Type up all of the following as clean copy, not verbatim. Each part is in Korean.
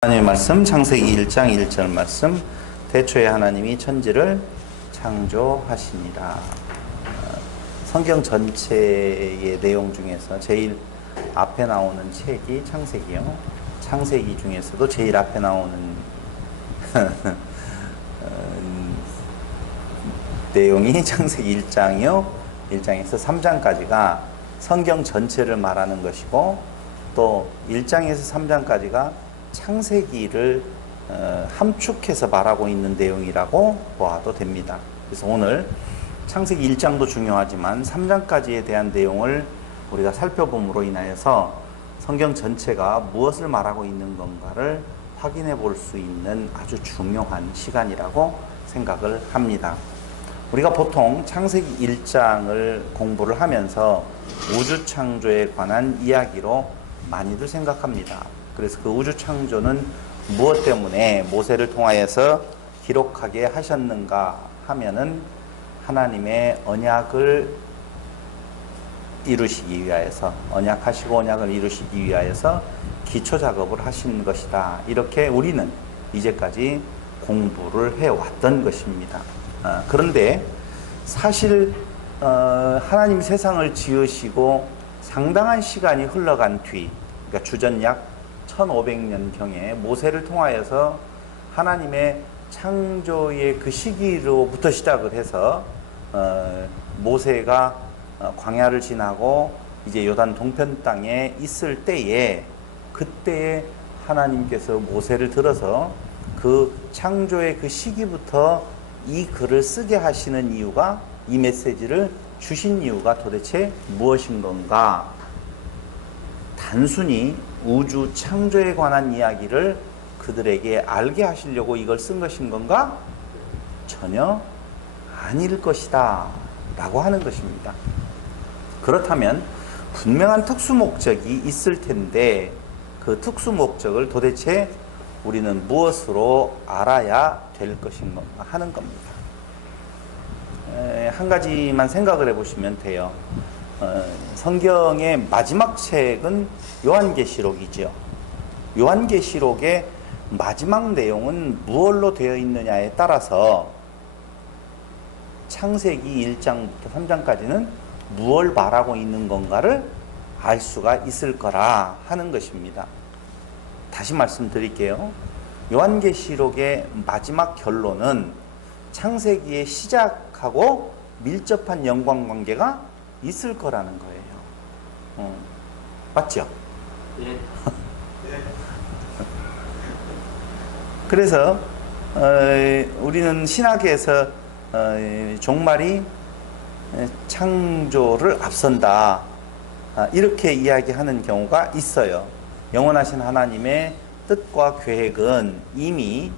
하나님의 말씀 창세기 1장 1절 말씀. 태초에 하나님이 천지를 창조하시니라. 성경 전체의 내용 중에서 제일 앞에 나오는 책이 창세기요. 창세기 중에서도 제일 앞에 나오는 내용이 창세기 1장이요. 1장에서 3장까지가 성경 전체를 말하는 것이고, 또 1장에서 3장까지가 창세기를 함축해서 말하고 있는 내용이라고 보아도 됩니다. 그래서 오늘 창세기 1장도 중요하지만 3장까지에 대한 내용을 우리가 살펴봄으로 인하여서 성경 전체가 무엇을 말하고 있는 건가를 확인해 볼 수 있는 아주 중요한 시간이라고 생각을 합니다. 우리가 보통 창세기 1장을 공부를 하면서 우주 창조에 관한 이야기로 많이들 생각합니다. 그래서 그 우주 창조는 무엇 때문에 모세를 통하여서 기록하게 하셨는가 하면은 하나님의 언약을 이루시기 위하여서, 언약하시고 언약을 이루시기 위하여서 기초 작업을 하신 것이다. 이렇게 우리는 이제까지 공부를 해왔던 것입니다. 그런데 사실 하나님 세상을 지으시고 상당한 시간이 흘러간 뒤, 그러니까 주전 약 1500년경에 모세를 통하여서 하나님의 창조의 그 시기로부터 시작을 해서 모세가 광야를 지나고 이제 요단 동편 땅에 있을 때에, 그때에 하나님께서 모세를 들어서 그 창조의 그 시기부터 이 글을 쓰게 하시는 이유가, 이 메시지를 주신 이유가 도대체 무엇인 건가? 단순히 우주 창조에 관한 이야기를 그들에게 알게 하시려고 이걸 쓴 것인 건가? 전혀 아닐 것이다 라고 하는 것입니다. 그렇다면 분명한 특수 목적이 있을 텐데, 그 특수 목적을 도대체 우리는 무엇으로 알아야 될 것인가 하는 겁니다. 한 가지만 생각을 해보시면 돼요. 성경의 마지막 책은 요한계시록이죠. 요한계시록의 마지막 내용은 무엇로 되어 있느냐에 따라서 창세기 1장부터 3장까지는 무엇을 말하고 있는 건가를 알 수가 있을 거라 하는 것입니다. 다시 말씀드릴게요. 요한계시록의 마지막 결론은 창세기의 시작하고 밀접한 연관관계가 있을 거라는 거예요. 맞죠? 네. 그래서 우리는 신학에서 종말이 창조를 앞선다, 이렇게 이야기하는 경우가 있어요. 영원하신 하나님의 뜻과 계획은 이미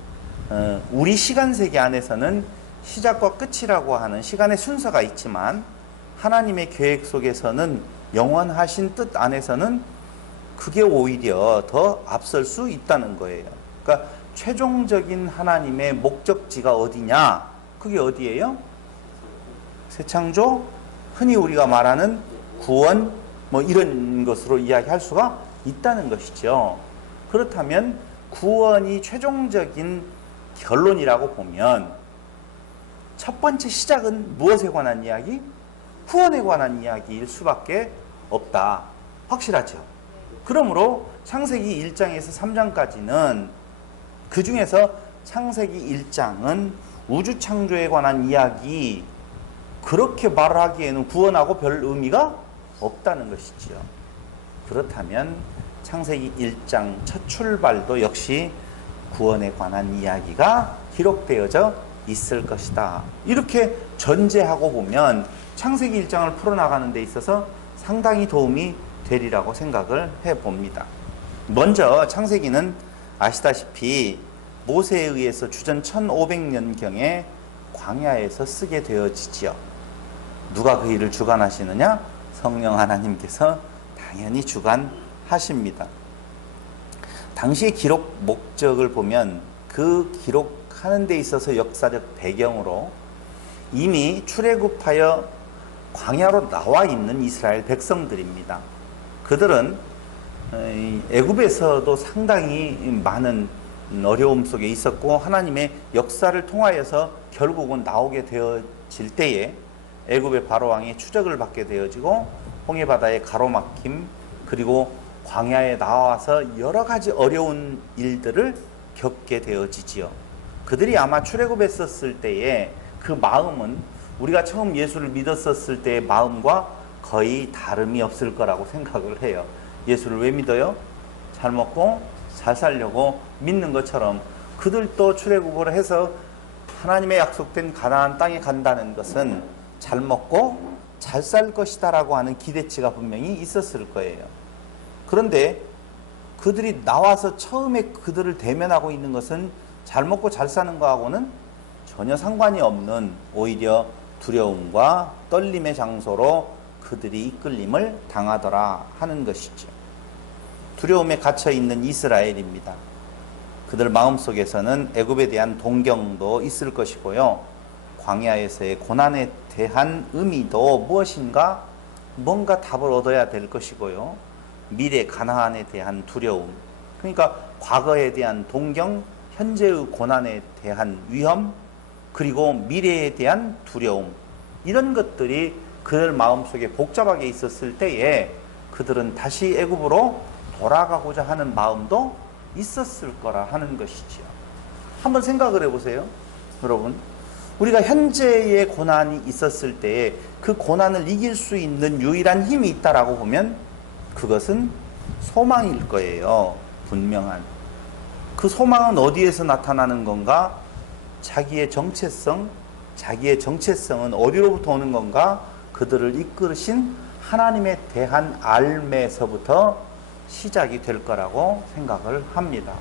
우리 시간세계 안에서는 시작과 끝이라고 하는 시간의 순서가 있지만, 하나님의 계획 속에서는, 영원하신 뜻 안에서는 그게 오히려 더 앞설 수 있다는 거예요. 그러니까 최종적인 하나님의 목적지가 어디냐? 그게 어디예요? 새창조, 흔히 우리가 말하는 구원, 뭐 이런 것으로 이야기할 수가 있다는 것이죠. 그렇다면 구원이 최종적인 결론이라고 보면 첫 번째 시작은 무엇에 관한 이야기? 구원에 관한 이야기일 수밖에 없다. 확실하죠? 그러므로 창세기 1장에서 3장까지는, 그 중에서 창세기 1장은 우주 창조에 관한 이야기, 그렇게 말하기에는 구원하고 별 의미가 없다는 것이지요. 그렇다면 창세기 1장 첫 출발도 역시 구원에 관한 이야기가 기록되어져 있을 것이다. 이렇게 전제하고 보면 창세기 1장을 풀어나가는 데 있어서 상당히 도움이 되리라고 생각을 해봅니다. 먼저 창세기는 아시다시피 모세에 의해서 주전 1500년경에 광야에서 쓰게 되어지지요. 누가 그 일을 주관하시느냐? 성령 하나님께서 당연히 주관하십니다. 당시의 기록 목적을 보면 그 기록하는 데 있어서 역사적 배경으로 이미 출애굽하여 광야로 나와 있는 이스라엘 백성들입니다. 그들은 애굽에서도 상당히 많은 어려움 속에 있었고 하나님의 역사를 통하여서 결국은 나오게 되어질 때에 애굽의 바로왕이 추적을 받게 되어지고 홍해바다의 가로막힘 그리고 광야에 나와서 여러 가지 어려운 일들을 겪게 되어지지요. 그들이 아마 출애굽했었을 때에 그 마음은 우리가 처음 예수를 믿었었을 때의 마음과 거의 다름이 없을 거라고 생각을 해요. 예수를 왜 믿어요? 잘 먹고 잘 살려고 믿는 것처럼 그들도 출애굽을 해서 하나님의 약속된 가나안 땅에 간다는 것은 잘 먹고 잘 살 것이다 라고 하는 기대치가 분명히 있었을 거예요. 그런데 그들이 나와서 처음에 그들을 대면하고 있는 것은 잘 먹고 잘 사는 거하고는 전혀 상관이 없는 오히려 두려움과 떨림의 장소로 그들이 이끌림을 당하더라 하는 것이죠. 두려움에 갇혀 있는 이스라엘입니다. 그들 마음속에서는 애굽에 대한 동경도 있을 것이고요. 광야에서의 고난에 대한 의미도 무엇인가 뭔가 답을 얻어야 될 것이고요. 미래 가나안에 대한 두려움, 그러니까 과거에 대한 동경, 현재의 고난에 대한 위험, 그리고 미래에 대한 두려움, 이런 것들이 그들 마음속에 복잡하게 있었을 때에 그들은 다시 애굽으로 돌아가고자 하는 마음도 있었을 거라 하는 것이지요. 한번 생각을 해보세요. 여러분, 우리가 현재의 고난이 있었을 때에 그 고난을 이길 수 있는 유일한 힘이 있다라고 보면 그것은 소망일 거예요. 분명한. 그 소망은 어디에서 나타나는 건가? 자기의 정체성은 어디로부터 오는 건가? 그들을 이끌으신 하나님에 대한 알매서부터 시작이 될 거라고 생각을 합니다.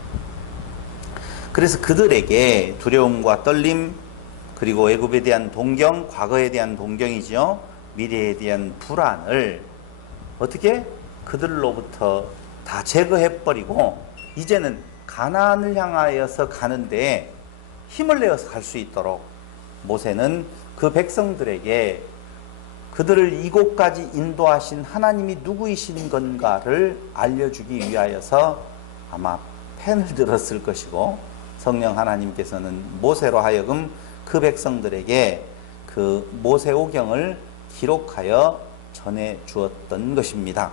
그래서 그들에게 두려움과 떨림, 그리고 애굽에 대한 동경, 과거에 대한 동경이죠. 미래에 대한 불안을 어떻게 그들로부터 다 제거해버리고 이제는 가나안을 향하여서 가는데 힘을 내어서 갈 수 있도록 모세는 그 백성들에게 그들을 이곳까지 인도하신 하나님이 누구이신 건가를 알려주기 위하여서 아마 펜을 들었을 것이고 성령 하나님께서는 모세로 하여금 그 백성들에게 그 모세오경을 기록하여 전해 주었던 것입니다.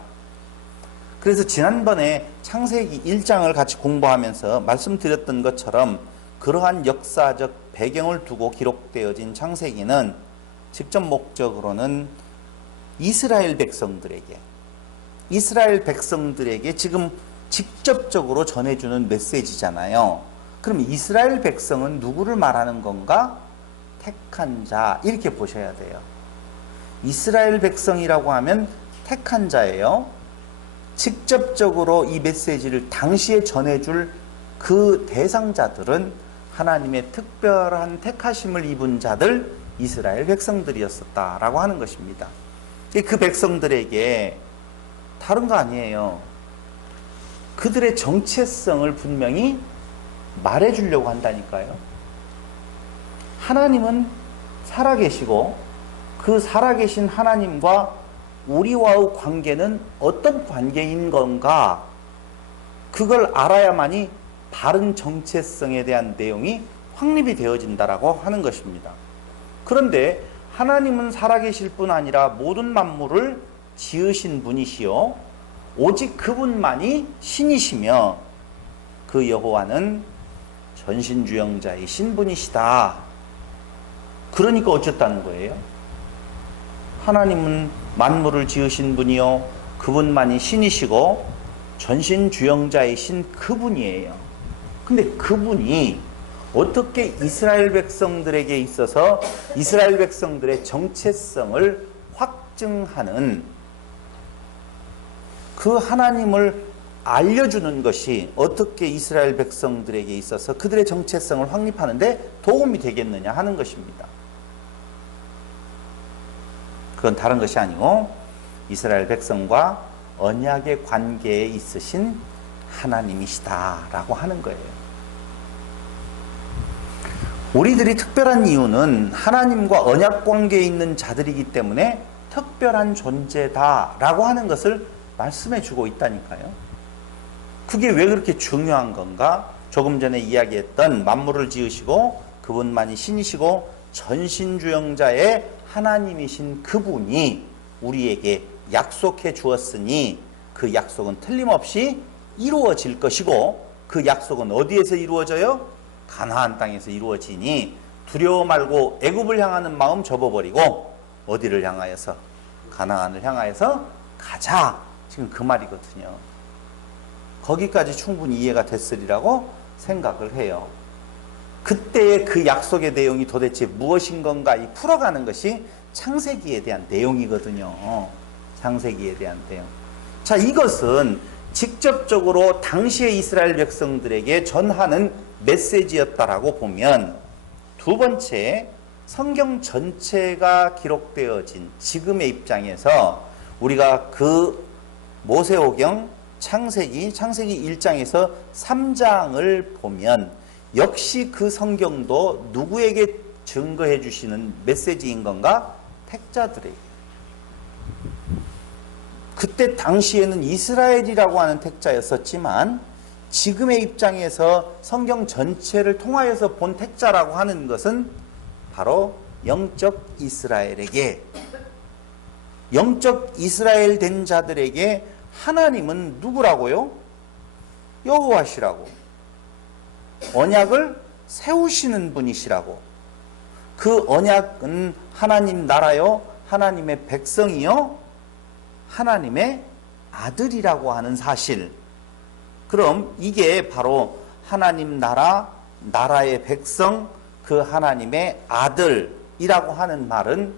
그래서 지난번에 창세기 1장을 같이 공부하면서 말씀드렸던 것처럼 그러한 역사적 배경을 두고 기록되어진 창세기는 직접 목적으로는 이스라엘 백성들에게 지금 직접적으로 전해주는 메시지잖아요. 그럼 이스라엘 백성은 누구를 말하는 건가? 택한 자, 이렇게 보셔야 돼요. 이스라엘 백성이라고 하면 택한 자예요. 직접적으로 이 메시지를 당시에 전해줄 그 대상자들은 하나님의 특별한 택하심을 입은 자들, 이스라엘 백성들이었었다라고 하는 것입니다. 그 백성들에게 다른 거 아니에요. 그들의 정체성을 분명히 말해주려고 한다니까요. 하나님은 살아계시고 그 살아계신 하나님과 우리와의 관계는 어떤 관계인 건가? 그걸 알아야만이 바른 정체성에 대한 내용이 확립이 되어진다라고 하는 것입니다. 그런데 하나님은 살아계실 뿐 아니라 모든 만물을 지으신 분이시요 오직 그분만이 신이시며 그 여호와는 전신주영자이신 분이시다. 그러니까 어쨌다는 거예요? 하나님은 만물을 지으신 분이요 그분만이 신이시고 전신주영자이신 그분이에요. 근데 그분이 어떻게 이스라엘 백성들에게 있어서 이스라엘 백성들의 정체성을 확증하는 그 하나님을 알려주는 것이 어떻게 이스라엘 백성들에게 있어서 그들의 정체성을 확립하는데 도움이 되겠느냐 하는 것입니다. 그건 다른 것이 아니고 이스라엘 백성과 언약의 관계에 있으신 하나님이시다라고 하는 거예요. 우리들이 특별한 이유는 하나님과 언약 관계에 있는 자들이기 때문에 특별한 존재다라고 하는 것을 말씀해 주고 있다니까요. 그게 왜 그렇게 중요한 건가? 조금 전에 이야기했던 만물을 지으시고 그분만이 신이시고 전신주영자의 하나님이신 그분이 우리에게 약속해 주었으니 그 약속은 틀림없이 이루어질 것이고, 그 약속은 어디에서 이루어져요? 가나안 땅에서 이루어지니 두려워 말고 애굽을 향하는 마음 접어버리고 어디를 향하여서? 가나안을 향하여서 가자. 지금 그 말이거든요. 거기까지 충분히 이해가 됐으리라고 생각을 해요. 그때의 그 약속의 내용이 도대체 무엇인 건가 이 풀어가는 것이 창세기에 대한 내용이거든요. 창세기에 대한 내용. 자, 이것은 직접적으로 당시의 이스라엘 백성들에게 전하는 메시지였다라고 보면, 두 번째, 성경 전체가 기록되어진 지금의 입장에서 우리가 그 모세오경 창세기 1장에서 3장을 보면 역시 그 성경도 누구에게 증거해 주시는 메시지인 건가? 택자들에게. 그때 당시에는 이스라엘이라고 하는 택자였었지만 지금의 입장에서 성경 전체를 통하여서 본 택자라고 하는 것은 바로 영적 이스라엘에게, 영적 이스라엘 된 자들에게 하나님은 누구라고요? 여호와시라고. 언약을 세우시는 분이시라고. 그 언약은 하나님 나라요, 하나님의 백성이요, 하나님의 아들이라고 하는 사실. 그럼 이게 바로 하나님 나라, 나라의 백성, 그 하나님의 아들이라고 하는 말은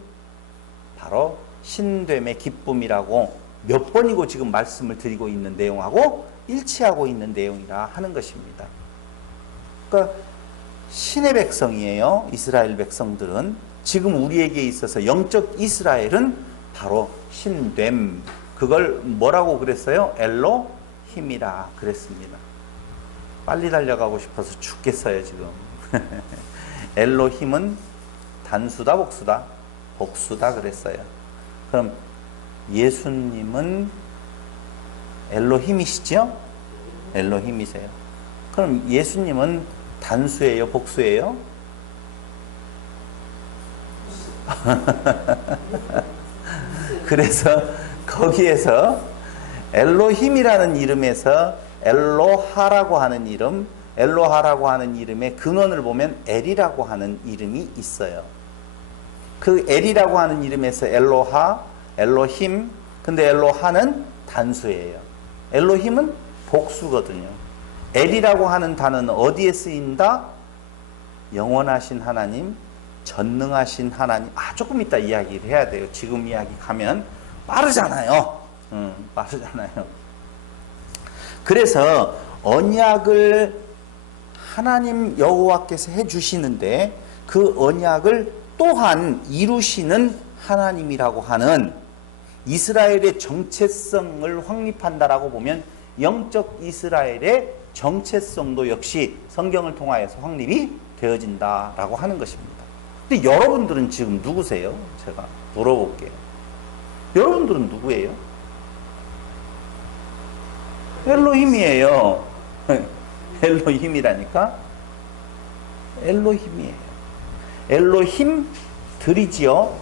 바로 신됨의 기쁨이라고 몇 번이고 지금 말씀을 드리고 있는 내용하고 일치하고 있는 내용이라 하는 것입니다. 그러니까 신의 백성이에요. 이스라엘 백성들은. 지금 우리에게 있어서 영적 이스라엘은 바로 신됨. 그걸 뭐라고 그랬어요? 엘로힘이라 그랬습니다. 빨리 달려가고 싶어서 죽겠어요 지금. 엘로힘은 단수다 복수다? 복수다 그랬어요. 그럼 예수님은 엘로힘이시죠? 엘로힘이세요. 그럼 예수님은 단수예요? 복수예요? 그래서 거기에서 엘로힘이라는 이름에서 엘로하라고 하는 이름, 엘로하라고 하는 이름의 근원을 보면 엘이라고 하는 이름이 있어요. 그 엘이라고 하는 이름에서 엘로하, 엘로힘, 근데 엘로하는 단수예요. 엘로힘은 복수거든요. 엘이라고 하는 단어는 어디에 쓰인다? 영원하신 하나님, 전능하신 하나님. 조금 이따 이야기를 해야 돼요. 지금 이야기 가면 빠르잖아요. 빠르잖아요. 그래서 언약을 하나님 여호와께서 해주시는데 그 언약을 또한 이루시는 하나님이라고 하는 이스라엘의 정체성을 확립한다라고 보면 영적 이스라엘의 정체성도 역시 성경을 통하여서 확립이 되어진다라고 하는 것입니다. 근데 여러분들은 지금 누구세요? 제가 물어볼게요. 여러분들은 누구예요? 엘로힘이에요. 엘로힘이라니까? 엘로힘이에요. 엘로힘들이지요.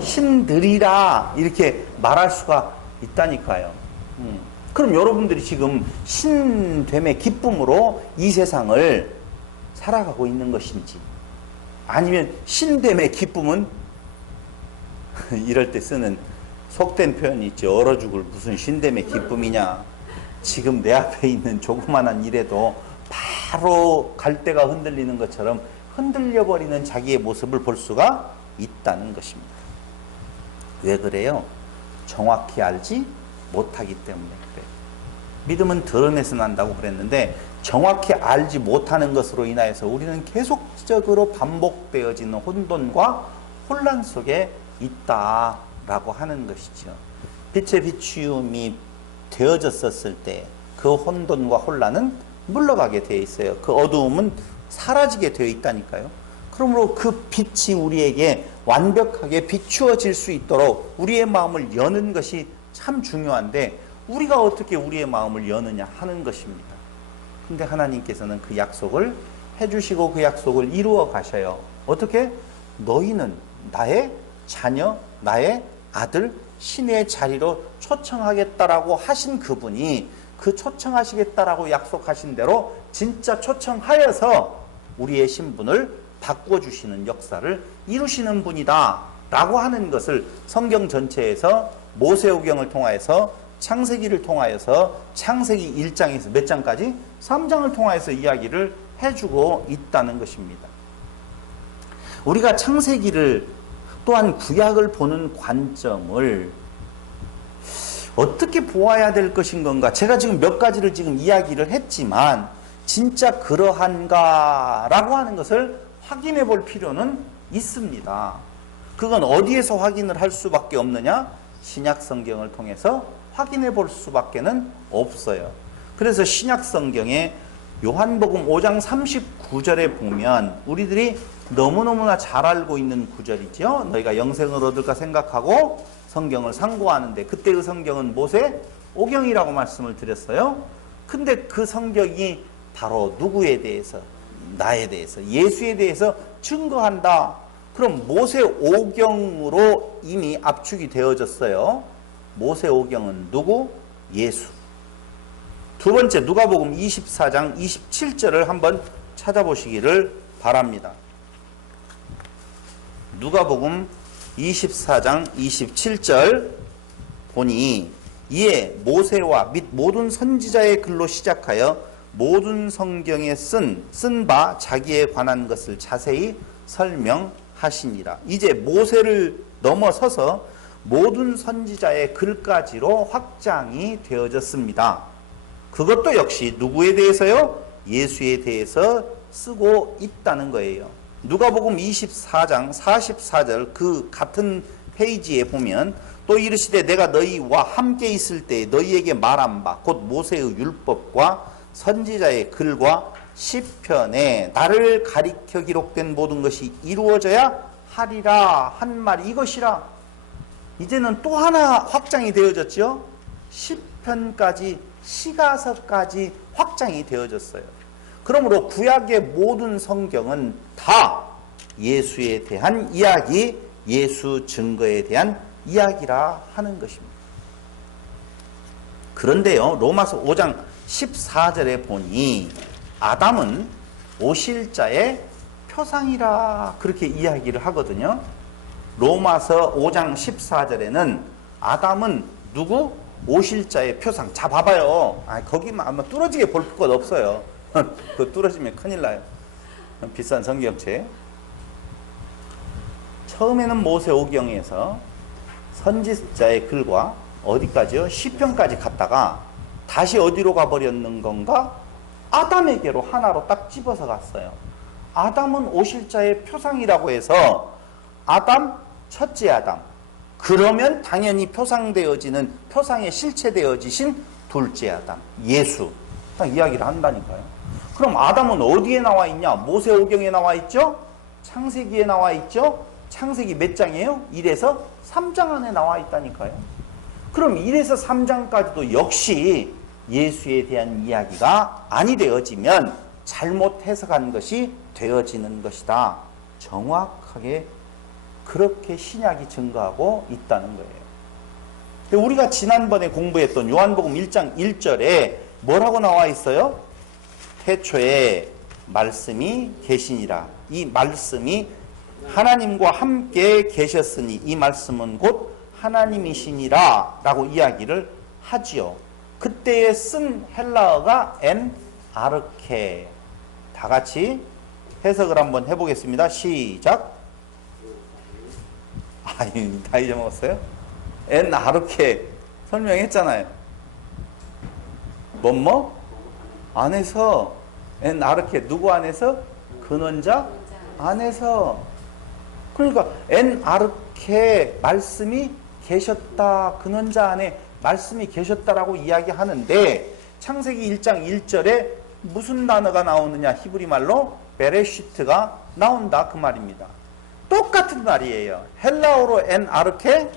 신들이라 이렇게 말할 수가 있다니까요. 그럼 여러분들이 지금 신됨의 기쁨으로 이 세상을 살아가고 있는 것인지, 아니면 신됨의 기쁨은 이럴 때 쓰는 속된 표현이 있죠. 얼어 죽을 무슨 신됨의 기쁨이냐. 지금 내 앞에 있는 조그만한 일에도 바로 갈대가 흔들리는 것처럼 흔들려버리는 자기의 모습을 볼 수가 있다는 것입니다. 왜 그래요? 정확히 알지 못하기 때문에 그래요. 믿음은 드러내서 난다고 그랬는데 정확히 알지 못하는 것으로 인하여서 우리는 계속적으로 반복되어지는 혼돈과 혼란 속에 있다라고 하는 것이죠. 빛의 비추음이 되어졌었을 때 그 혼돈과 혼란은 물러가게 되어 있어요. 그 어두움은 사라지게 되어 있다니까요. 그러므로 그 빛이 우리에게 완벽하게 비추어질 수 있도록 우리의 마음을 여는 것이 참 중요한데 우리가 어떻게 우리의 마음을 여느냐 하는 것입니다. 근데 하나님께서는 그 약속을 해주시고 그 약속을 이루어 가셔요. 어떻게? 너희는 나의 자녀, 나의 아들, 신의 자리로 초청하겠다라고 하신 그분이 그 초청하시겠다라고 약속하신 대로 진짜 초청하여서 우리의 신분을 바꿔주시는 역사를 이루시는 분이다 라고 하는 것을 성경 전체에서 모세오경을 통하여서 창세기를 통하여서 창세기 1장에서 몇 장까지? 3장을 통하여서 이야기를 해주고 있다는 것입니다. 우리가 창세기를 또한 구약을 보는 관점을 어떻게 보아야 될 것인 건가? 제가 지금 몇 가지를 지금 이야기를 했지만 진짜 그러한가라고 하는 것을 확인해 볼 필요는 있습니다. 그건 어디에서 확인을 할 수밖에 없느냐? 신약 성경을 통해서 확인해 볼 수밖에는 없어요. 그래서 신약 성경에 요한복음 5장 39절에 보면 우리들이 너무너무나 잘 알고 있는 구절이죠. 너희가 영생을 얻을까 생각하고 성경을 상고하는데 그때 그 성경은 모세 오경이라고 말씀을 드렸어요. 근데 그 성경이 바로 누구에 대해서? 나에 대해서, 예수에 대해서 증거한다. 그럼 모세 오경으로 이미 압축이 되어졌어요. 모세 오경은 누구? 예수. 두 번째 누가복음 24장 27절을 한번 찾아보시기를 바랍니다. 누가복음 24장 27절 보니 이에 모세와 및 모든 선지자의 글로 시작하여 모든 성경에 쓴 바 자기에 관한 것을 자세히 설명하시니라. 이제 모세를 넘어서서 모든 선지자의 글까지로 확장이 되어졌습니다. 그것도 역시 누구에 대해서요? 예수에 대해서 쓰고 있다는 거예요. 누가복음 24장 44절 그 같은 페이지에 보면 또 이르시되 내가 너희와 함께 있을 때 너희에게 말한 바 곧 모세의 율법과 선지자의 글과 시편에 나를 가리켜 기록된 모든 것이 이루어져야 하리라 한 말이 이것이라. 이제는 또 하나 확장이 되어졌죠. 시편까지 시가서까지 확장이 되어졌어요. 그러므로 구약의 모든 성경은 다 예수에 대한 이야기, 예수 증거에 대한 이야기라 하는 것입니다. 그런데요, 로마서 5장 14절에 보니 아담은 오실 자의 표상이라 그렇게 이야기를 하거든요. 로마서 5장 14절에는 아담은 누구? 오실 자의 표상. 자, 봐봐요. 거기만 아마 뚫어지게 볼 것 없어요. 그 뚫어지면 큰일 나요. 비싼 성경책. 처음에는 모세오경에서 선지자의 글과 어디까지요? 시편까지 갔다가 다시 어디로 가버렸는 건가? 아담에게로 하나로 딱 집어서 갔어요. 아담은 오실 자의 표상이라고 해서 아담, 첫째 아담. 그러면 당연히 표상되어지는, 표상에 실체되어지신 둘째 아담, 예수. 딱 이야기를 한다니까요. 그럼 아담은 어디에 나와 있냐? 모세오경에 나와 있죠? 창세기에 나와 있죠? 창세기 몇 장이에요? 1에서 3장 안에 나와 있다니까요. 그럼 1에서 3장까지도 역시 예수에 대한 이야기가 아니 되어지면 잘못 해석한 것이 되어지는 것이다. 정확하게 그렇게 신약이 증거하고 있다는 거예요. 우리가 지난번에 공부했던 요한복음 1장 1절에 뭐라고 나와 있어요? 태초에 말씀이 계시니라. 이 말씀이 하나님과 함께 계셨으니 이 말씀은 곧 하나님이시니라 라고 이야기를 하지요. 그때에 쓴 헬라어가 엔 아르케. 다 같이 해석을 한번 해보겠습니다. 시작. 아니, 다 잊어먹었어요? 엔 아르케 설명했잖아요. 뭐뭐? 안에서. 엔 아르케 누구 안에서? 근원자 안에서. 그러니까 엔 아르케 말씀이 계셨다. 근원자 안에 말씀이 계셨다라고 이야기하는데 창세기 1장 1절에 무슨 단어가 나오느냐? 히브리 말로 베레시트가 나온다 그 말입니다. 똑같은 말이에요. 헬라어로 엔 아르케,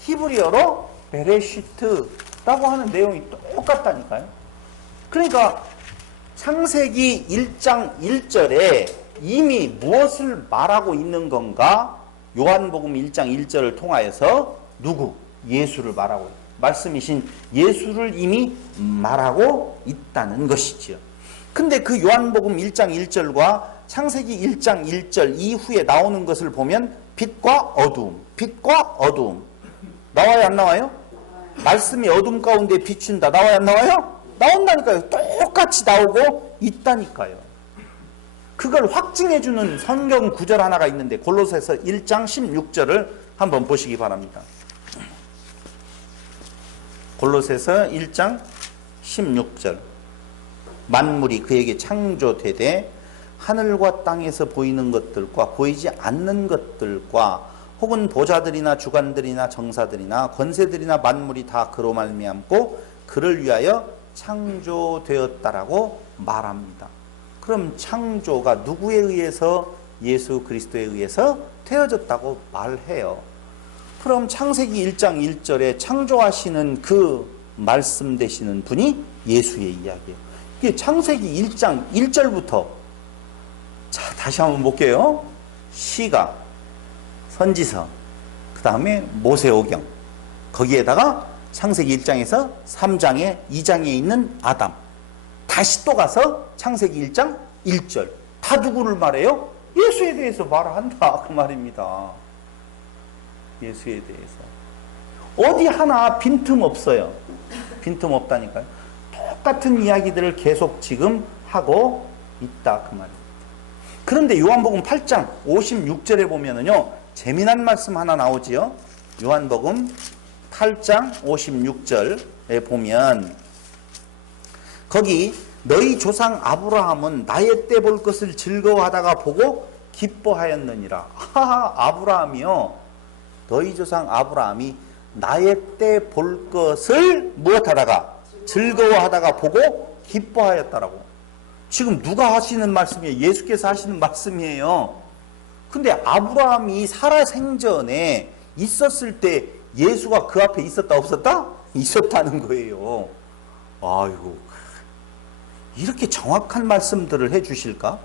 히브리어로 베레시트라고 하는 내용이 똑같다니까요. 그러니까 창세기 1장 1절에 이미 무엇을 말하고 있는 건가? 요한복음 1장 1절을 통하여서 누구? 예수를 말하고 있다. 말씀이신 예수를 이미 말하고 있다는 것이지요. 근데 그 요한복음 1장 1절과 창세기 1장 1절 이후에 나오는 것을 보면 빛과 어두움, 빛과 어두움. 나와요, 안 나와요? 말씀이 어둠 가운데 비춘다. 나와요, 안 나와요? 나온다니까요. 똑같이 나오고 있다니까요. 그걸 확증해주는 성경 구절 하나가 있는데 골로새서 1장 16절을 한번 보시기 바랍니다. 골로새서 1장 16절. 만물이 그에게 창조되되 하늘과 땅에서 보이는 것들과 보이지 않는 것들과 혹은 보좌들이나 주관들이나 정사들이나 권세들이나 만물이 다 그로 말미암고 그를 위하여 창조되었다라고 말합니다. 그럼 창조가 누구에 의해서? 예수 그리스도에 의해서 되어졌다고 말해요. 그럼 창세기 1장 1절에 창조하시는 그 말씀되시는 분이 예수의 이야기예요. 이게 창세기 1장 1절부터 자 다시 한번 볼게요. 시가, 선지서, 그 다음에 모세오경, 거기에다가 창세기 1장에서 3장에 2장에 있는 아담, 다시 또 가서 창세기 1장 1절, 다 누구를 말해요? 예수에 대해서 말한다 그 말입니다. 예수에 대해서 어디 하나 빈틈 없어요. 빈틈 없다니까요. 똑같은 이야기들을 계속 지금 하고 있다 그 말입니다. 그런데 요한복음 8장 56절에 보면은요 재미난 말씀 하나 나오지요. 요한복음 8장 56절에 보면 거기 너희 조상 아브라함은 나의 때 볼 것을 즐거워하다가 보고 기뻐하였느니라. 하하, 아브라함이요. 너희 조상 아브라함이 나의 때 볼 것을 무엇하다가? 즐거워하다가 보고 기뻐하였다라고. 지금 누가 하시는 말씀이에요? 예수께서 하시는 말씀이에요. 근데 아브라함이 살아 생전에 있었을 때 예수가 그 앞에 있었다 없었다? 있었다는 거예요. 아이고, 이렇게 정확한 말씀들을 해주실까?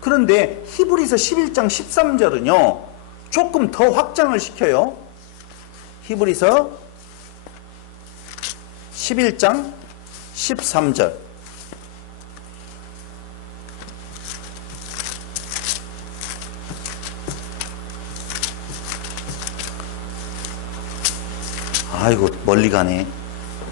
그런데 히브리서 11장 13절은요 조금 더 확장을 시켜요. 히브리서 11장 13절. 아이고 멀리 가네.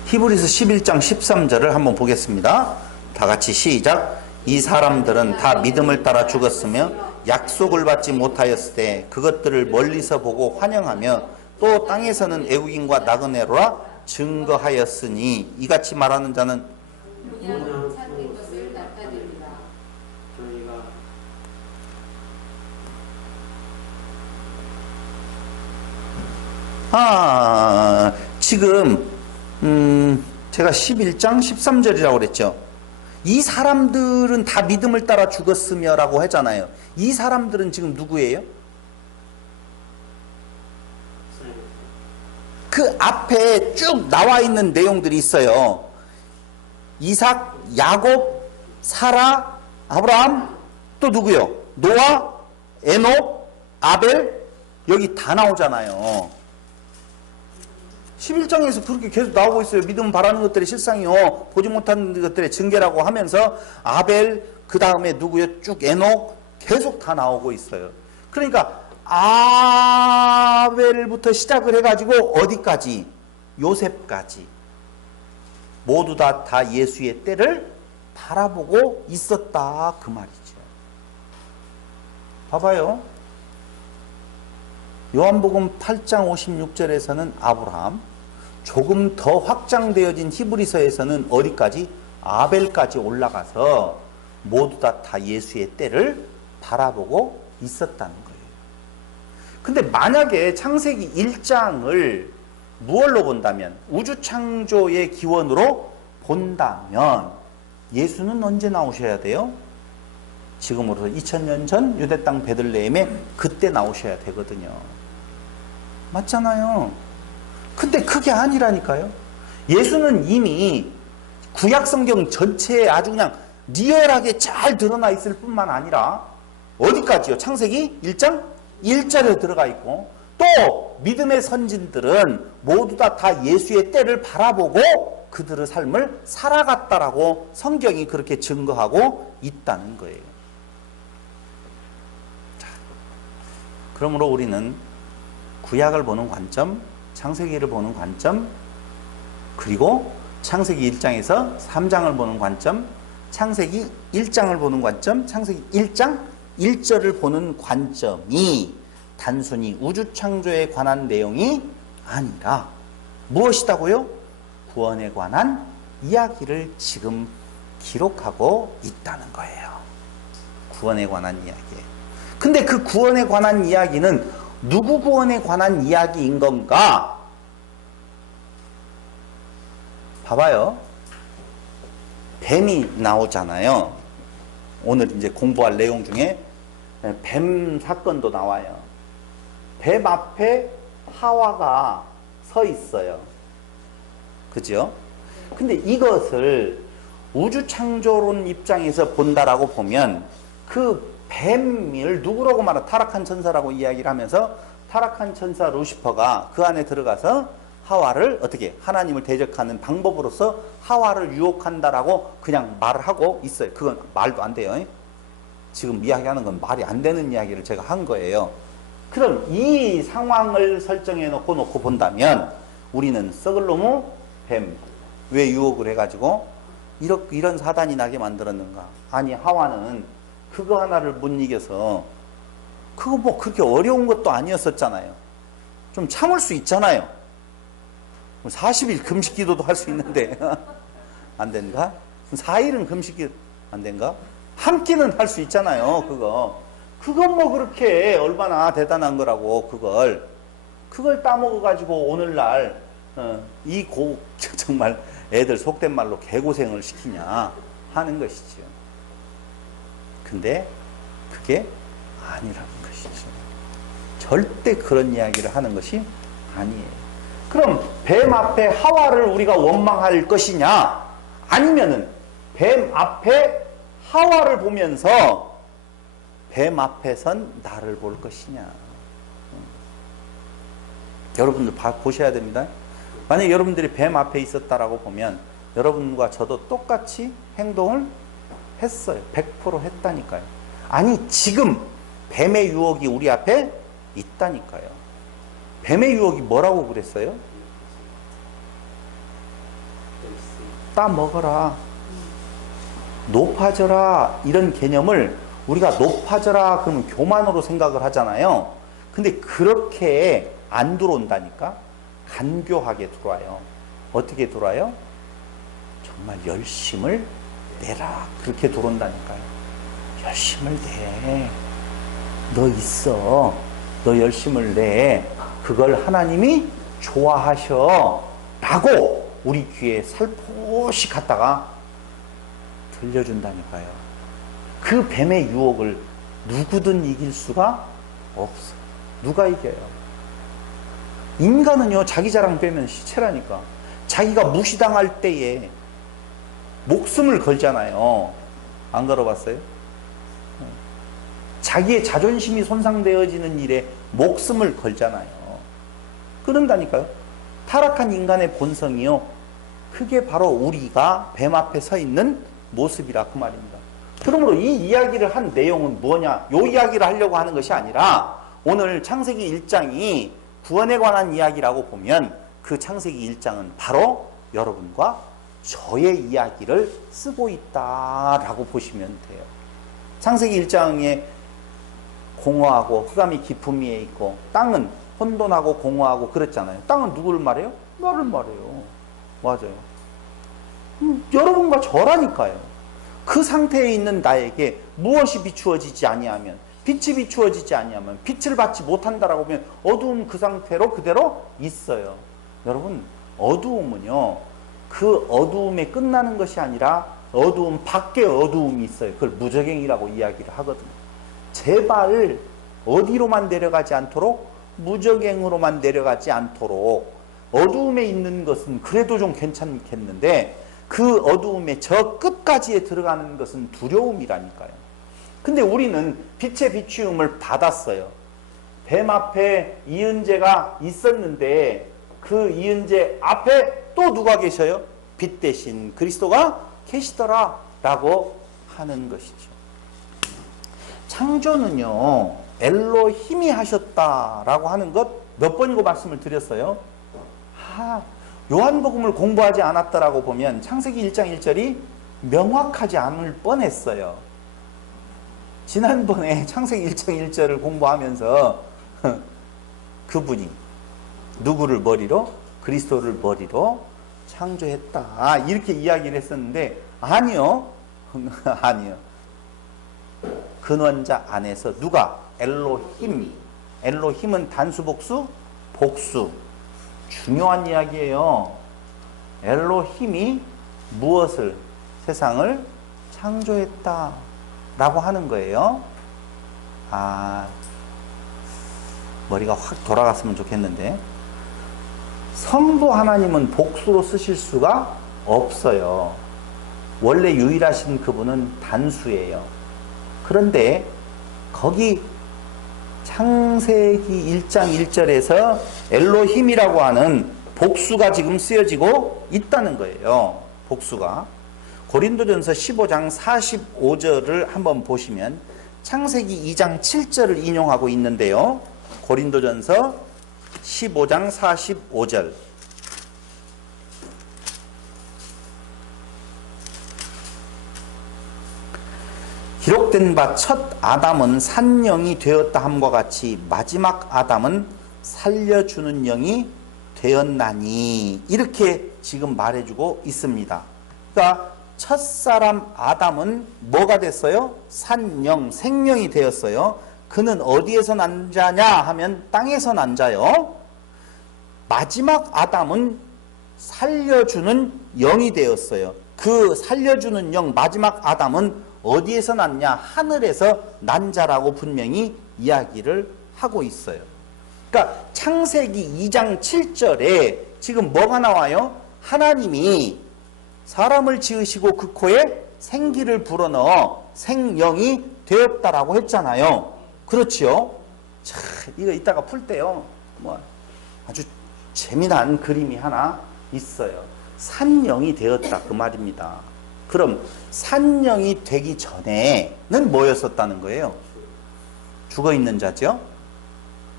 히브리서 11장 13절을 한번 보겠습니다. 다 같이 시작. 이 사람들은 다 믿음을 따라 죽었으며 약속을 받지 못하였을 때 그것들을 멀리서 보고 환영하며 또 땅에서는 애국인과 나그네로라 증거하였으니 이같이 말하는 자는 찾는 것을 나타냅니다. 지금 제가 11장 13절이라고 그랬죠. 이 사람들은 다 믿음을 따라 죽었으며 라고 하잖아요. 이 사람들은 지금 누구예요? 그 앞에 쭉 나와 있는 내용들이 있어요. 이삭, 야곱, 사라, 아브라함, 또 누구요? 노아, 에녹, 아벨, 여기 다 나오잖아요. 11장에서 그렇게 계속 나오고 있어요. 믿음 바라는 것들의 실상이요 보지 못하는 것들의 증거라고 하면서 아벨, 그 다음에 누구요? 쭉 에녹 계속 다 나오고 있어요. 그러니까 아벨부터 시작을 해가지고 어디까지? 요셉까지 모두 다 예수의 때를 바라보고 있었다 그 말이죠. 봐봐요. 요한복음 8장 56절에서는 아브라함, 조금 더 확장되어진 히브리서에서는 어디까지? 아벨까지 올라가서 모두 다 예수의 때를 바라보고 있었다는 거예요. 근데 만약에 창세기 1장을 무엇로 본다면, 우주 창조의 기원으로 본다면 예수는 언제 나오셔야 돼요? 지금으로서 2000년 전 유대 땅 베들레헴에 그때 나오셔야 되거든요. 맞잖아요. 근데 그게 아니라니까요. 예수는 이미 구약 성경 전체에 아주 그냥 리얼하게 잘 드러나 있을 뿐만 아니라 어디까지요? 창세기 1장 1절에 들어가 있고 또 믿음의 선진들은 모두 다 예수의 때를 바라보고 그들의 삶을 살아갔다라고 성경이 그렇게 증거하고 있다는 거예요. 자, 그러므로 우리는 구약을 보는 관점, 창세기를 보는 관점, 그리고 창세기 1장에서 3장을 보는 관점, 창세기 1장을 보는 관점, 창세기 1장 1절을 보는 관점이 단순히 우주 창조에 관한 내용이 아니라 무엇이다고요? 구원에 관한 이야기를 지금 기록하고 있다는 거예요. 구원에 관한 이야기. 근데 그 구원에 관한 이야기는 누구 구원에 관한 이야기인 건가? 봐봐요. 뱀이 나오잖아요. 오늘 이제 공부할 내용 중에 뱀 사건도 나와요. 뱀 앞에 하와가 서 있어요. 그죠? 근데 이것을 우주 창조론 입장에서 본다라고 보면 그 뱀을 누구라고 말하? 타락한 천사라고 이야기를 하면서 타락한 천사 루시퍼가 그 안에 들어가서 하와를 어떻게 하나님을 대적하는 방법으로서 하와를 유혹한다라고 그냥 말을 하고 있어요. 그건 말도 안 돼요. 지금 이야기하는 건 말이 안 되는 이야기를 제가 한 거예요. 그럼 이 상황을 설정해 놓고 본다면 우리는 썩을 놈의 뱀, 왜 유혹을 해가지고 이런 사단이 나게 만들었는가? 아니 하와는 그거 하나를 못 이겨서 그거 뭐 그렇게 어려운 것도 아니었었잖아요. 좀 참을 수 있잖아요. 40일 금식 기도도 할 수 있는데 안 된가? 4일은 금식 기도 안 된가? 한 끼는 할 수 있잖아요. 그건 뭐 그렇게 얼마나 대단한 거라고 그걸 따먹어가지고 오늘날 정말 애들 속된 말로 개고생을 시키냐 하는 것이죠. 근데 그게 아니라는 것이죠. 절대 그런 이야기를 하는 것이 아니에요. 그럼 뱀 앞에 하와를 우리가 원망할 것이냐? 아니면은 뱀 앞에 하와를 보면서 뱀 앞에선 나를 볼 것이냐? 여러분들 보셔야 됩니다. 만약에 여러분들이 뱀 앞에 있었다라고 보면 여러분과 저도 똑같이 행동을 했어요. 100% 했다니까요. 아니 지금 뱀의 유혹이 우리 앞에 있다니까요. 뱀의 유혹이 뭐라고 그랬어요? 따먹어라, 높아져라, 이런 개념을 우리가 높아져라 그러면 교만으로 생각을 하잖아요. 근데 그렇게 안 들어온다니까? 간교하게 들어와요. 어떻게 들어와요? 정말 열심을 내라, 그렇게 들어온다니까요. 열심을 내. 너 있어. 너 열심을 내. 그걸 하나님이 좋아하셔 라고 우리 귀에 살포시 갖다가 들려준다니까요. 그 뱀의 유혹을 누구든 이길 수가 없어. 누가 이겨요? 인간은요, 자기 자랑 빼면 시체라니까. 자기가 무시당할 때에 목숨을 걸잖아요. 안 걸어봤어요? 자기의 자존심이 손상되어지는 일에 목숨을 걸잖아요. 그런다니까요. 타락한 인간의 본성이요, 그게 바로 우리가 뱀 앞에 서 있는 모습이라 그 말입니다. 그러므로 이 이야기를 한 내용은 뭐냐? 요 이야기를 하려고 하는 것이 아니라 오늘 창세기 1장이 구원에 관한 이야기라고 보면 그 창세기 1장은 바로 여러분과 저의 이야기를 쓰고 있다라고 보시면 돼요. 창세기 1장에 공허하고 흑암이 깊음 위에 있고 땅은 혼돈하고 공허하고 그랬잖아요. 땅은 누구를 말해요? 나를 말해요. 맞아요. 여러분과 저라니까요. 그 상태에 있는 나에게 무엇이 비추어지지 아니하면, 빛이 비추어지지 아니하면, 빛을 받지 못한다라고 하면 어두움 그 상태로 그대로 있어요. 여러분, 어두움은요, 그 어두움에 끝나는 것이 아니라 어두움 밖에 어두움이 있어요. 그걸 무저갱이라고 이야기를 하거든요. 제발 어디로만 내려가지 않도록, 무저갱으로만 내려가지 않도록, 어두움에 있는 것은 그래도 좀 괜찮겠는데 그 어두움의 저 끝까지 거기까지에 들어가는 것은 두려움이라니까요. 근데 우리는 빛의 비추음을 받았어요. 뱀 앞에 이은재가 있었는데 그 이은재 앞에 또 누가 계셔요? 빛 대신 그리스도가 계시더라 라고 하는 것이죠. 창조는요, 엘로힘이 하셨다라고 하는 것 몇 번이고 말씀을 드렸어요. 요한복음을 공부하지 않았다라고 보면 창세기 1장 1절이 명확하지 않을 뻔했어요. 지난번에 창세기 1장 1절을 공부하면서 그분이 누구를 머리로? 그리스도를 머리로 창조했다 이렇게 이야기를 했었는데 아니요. 아니요. 근원자 안에서 누가? 엘로힘. 엘로힘은 단수 복수? 복수. 중요한 이야기예요. 엘로힘이 무엇을? 세상을 창조했다 라고 하는 거예요. 머리가 확 돌아갔으면 좋겠는데, 성부 하나님은 복수로 쓰실 수가 없어요. 원래 유일하신 그분은 단수예요. 그런데 거기 창세기 1장 1절에서 엘로힘이라고 하는 복수가 지금 쓰여지고 있다는 거예요. 복수가. 고린도전서 15장 45절을 한번 보시면 창세기 2장 7절을 인용하고 있는데요. 고린도전서 15장 45절. 기록된 바 첫 아담은 산영이 되었다 함과 같이 마지막 아담은 살려주는 영이 되었나니, 이렇게 지금 말해주고 있습니다. 그러니까 첫사람 아담은 뭐가 됐어요? 산영, 생명이 되었어요. 그는 어디에서 난 자냐 하면 땅에서 난 자요. 마지막 아담은 살려주는 영이 되었어요. 그 살려주는 영, 마지막 아담은 어디에서 났냐? 하늘에서 난 자라고 분명히 이야기를 하고 있어요. 그러니까 창세기 2장 7절에 지금 뭐가 나와요? 하나님이 사람을 지으시고 그 코에 생기를 불어넣어 생명이 되었다라고 했잖아요. 그렇지요? 자, 이거 이따가 풀 때요, 아주 재미난 그림이 하나 있어요. 산영이 되었다 그 말입니다. 그럼 산영이 되기 전에는 뭐였었다는 거예요? 죽어있는 자죠?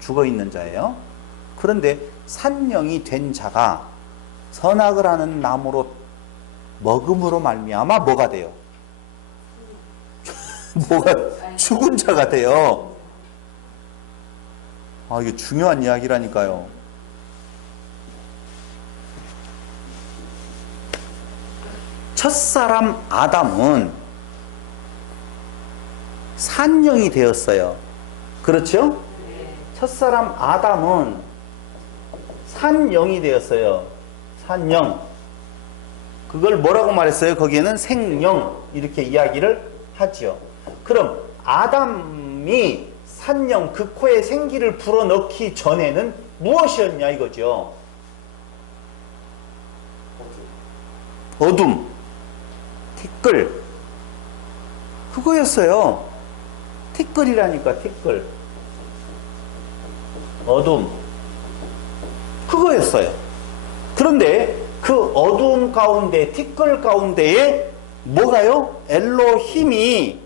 죽어있는 자예요. 그런데 산영이 된 자가 선악을 하는 나무로 먹음으로 말미암아 뭐가 돼요? 뭐가 죽은 자가 돼요. 이게 중요한 이야기라니까요. 첫사람 아담은 산영이 되었어요. 그렇죠? 첫사람 아담은 산영이 되었어요. 산영. 그걸 뭐라고 말했어요? 거기에는 생영 이렇게 이야기를 하지요. 그럼 아담이 산영, 그 코에 생기를 불어넣기 전에는 무엇이었냐 이거죠? 어둠, 티끌, 그거였어요. 티끌이라니까, 티끌. 어둠, 그거였어요. 그런데 그 어둠 가운데, 티끌 가운데에 뭐가요? 엘로힘이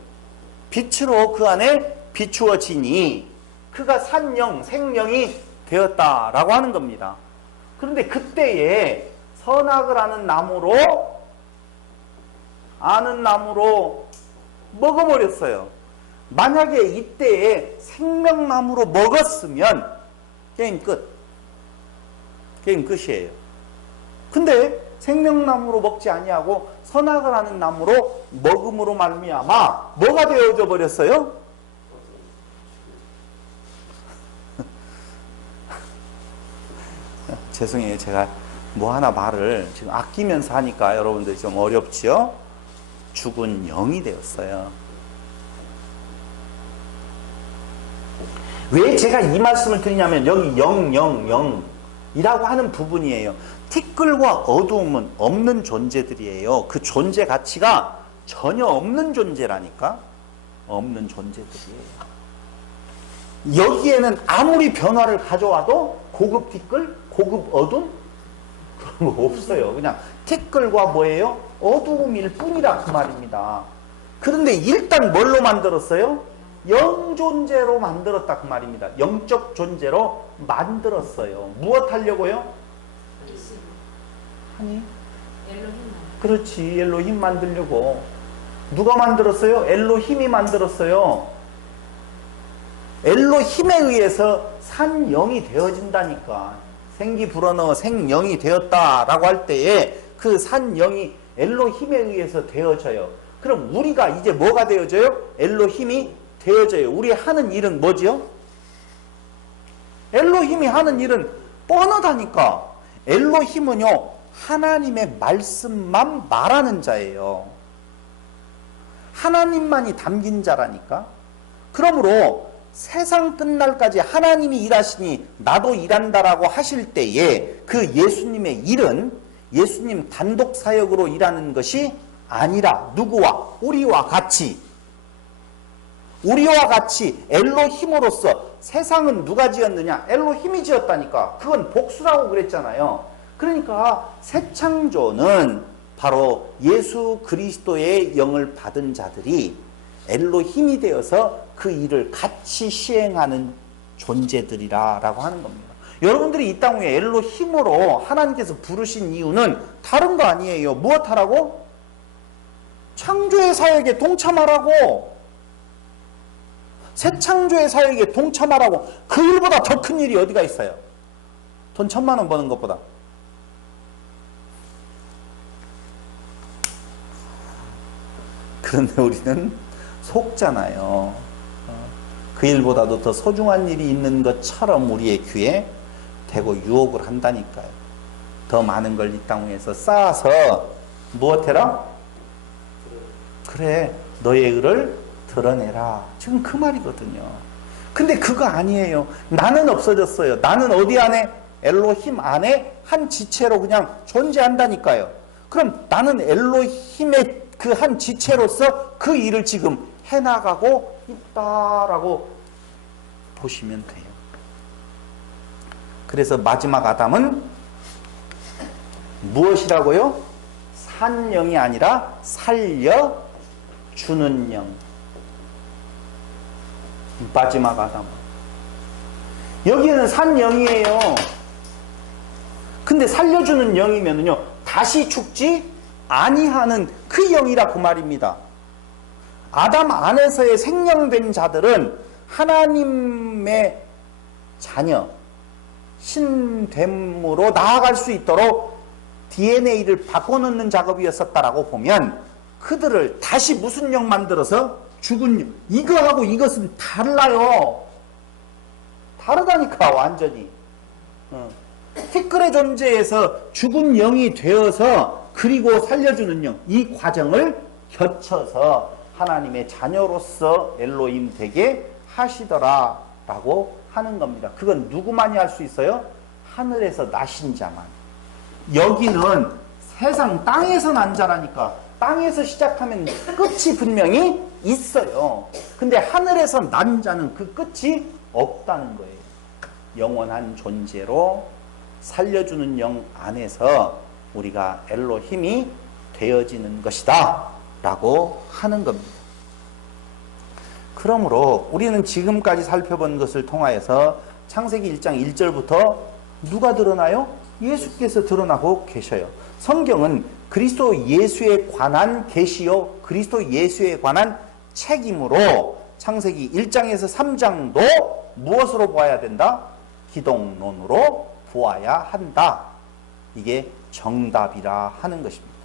빛으로 그 안에 비추어지니 그가 산영, 생명이 되었다라고 하는 겁니다. 그런데 그때에 선악을 아는 나무로 먹어버렸어요. 만약에 이때에 생명나무로 먹었으면 게임 끝. 게임 끝이에요. 근데 생명나무로 먹지 아니하고 선악을 하는 나무로 먹음으로 말미암아 뭐가 되어져 버렸어요? 죄송해요. 제가 하나 말을 지금 아끼면서 하니까 여러분들 좀 어렵지요? 죽은 영이 되었어요. 왜 제가 이 말씀을 드리냐면 여기 영이라고 하는 부분이에요. 티끌과 어두움은 없는 존재들이에요. 그 존재 가치가 전혀 없는 존재라니까. 없는 존재들이에요. 여기에는 아무리 변화를 가져와도 고급 티끌, 고급 어둠 그런 거 없어요. 그냥 티끌과 뭐예요? 어두움일 뿐이라 그 말입니다. 그런데 일단 뭘로 만들었어요? 영존재로 만들었다 그 말입니다. 영적 존재로 만들었어요. 무엇 하려고요? 아니, 그렇지, 엘로힘 만들려고. 누가 만들었어요? 엘로힘이 만들었어요. 엘로힘에 의해서 산영이 되어진다니까. 생기 불어넣어 생영이 되었다라고 할 때에 그 산영이 엘로힘에 의해서 되어져요. 그럼 우리가 이제 뭐가 되어져요? 엘로힘이 되어져요. 우리 하는 일은 뭐지요? 엘로힘이 하는 일은 뻔하다니까. 엘로힘은요, 하나님의 말씀만 말하는 자예요. 하나님만이 담긴 자라니까. 그러므로 세상 끝날까지 하나님이 일하시니 나도 일한다라고 하실 때에 그 예수님의 일은 예수님 단독 사역으로 일하는 것이 아니라 누구와? 우리와 같이 엘로힘으로서. 세상은 누가 지었느냐? 엘로힘이 지었다니까. 그건 복수라고 그랬잖아요. 그러니까 새 창조는 바로 예수 그리스도의 영을 받은 자들이 엘로힘이 되어서 그 일을 같이 시행하는 존재들이라고 하는 겁니다. 여러분들이 이 땅 위에 엘로힘으로 하나님께서 부르신 이유는 다른 거 아니에요. 무엇 하라고? 창조의 사역에 동참하라고. 새 창조의 사역에 동참하라고. 그 일보다 더 큰 일이 어디가 있어요? 돈 1,000만 원 버는 것보다. 그런데 우리는 속잖아요. 그 일보다도 더 소중한 일이 있는 것처럼 우리의 귀에 대고 유혹을 한다니까요. 더 많은 걸 이 땅 위에서 쌓아서 무엇 해라? 그래, 너의 의를 드러내라. 지금 그 말이거든요. 근데 그거 아니에요. 나는 없어졌어요. 나는 어디 안에? 엘로힘 안에 한 지체로 그냥 존재한다니까요. 그럼 나는 엘로힘의 그 한 지체로서 그 일을 지금 해나가고 있다라고 보시면 돼요. 그래서 마지막 아담은 무엇이라고요? 산영이 아니라 살려주는 영. 마지막 아담. 여기에는 산영이에요. 근데 살려주는 영이면요, 다시 죽지 아니하는 그 영이라 그 말입니다. 아담 안에서의 생명된 자들은 하나님의 자녀, 신됨으로 나아갈 수 있도록 DNA를 바꿔놓는 작업이었었다라고 보면 그들을 다시 무슨 영 만들어서? 죽은 영. 이거하고 이것은 달라요. 다르다니까 완전히. 티끌의 존재에서 죽은 영이 되어서 그리고 살려주는 영, 이 과정을 거쳐서 하나님의 자녀로서 엘로힘 되게 하시더라라고 하는 겁니다. 그건 누구만이 할 수 있어요? 하늘에서 나신 자만. 여기는 세상 땅에서 난 자라니까 땅에서 시작하면 끝이 분명히 있어요. 근데 하늘에서 난 자는 그 끝이 없다는 거예요. 영원한 존재로 살려주는 영 안에서 우리가 엘로힘이 되어지는 것이다 라고 하는 겁니다. 그러므로 우리는 지금까지 살펴본 것을 통하여서 창세기 1장 1절부터 누가 드러나요? 예수께서 드러나고 계셔요. 성경은 그리스도 예수에 관한 계시요, 그리스도 예수에 관한 책임으로 창세기 1장에서 3장도 무엇으로 보아야 된다? 기독론으로 보아야 한다. 이게 정답이라 하는 것입니다.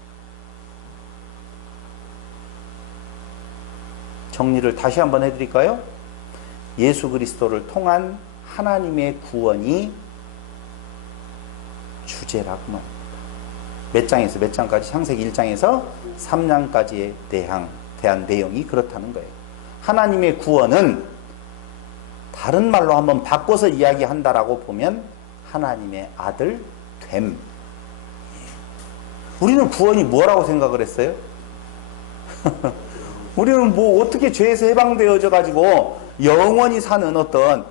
정리를 다시 한번 해드릴까요? 예수 그리스도를 통한 하나님의 구원이 주제라고 말합니다. 몇 장에서 몇 장까지? 창세기 1장에서 3장까지에 대한 내용이 그렇다는 거예요. 하나님의 구원은 다른 말로 한번 바꿔서 이야기한다라고 보면 하나님의 아들 됨. 우리는 구원이 뭐라고 생각을 했어요? 우리는 뭐 어떻게 죄에서 해방되어져 가지고 영원히 사는 어떤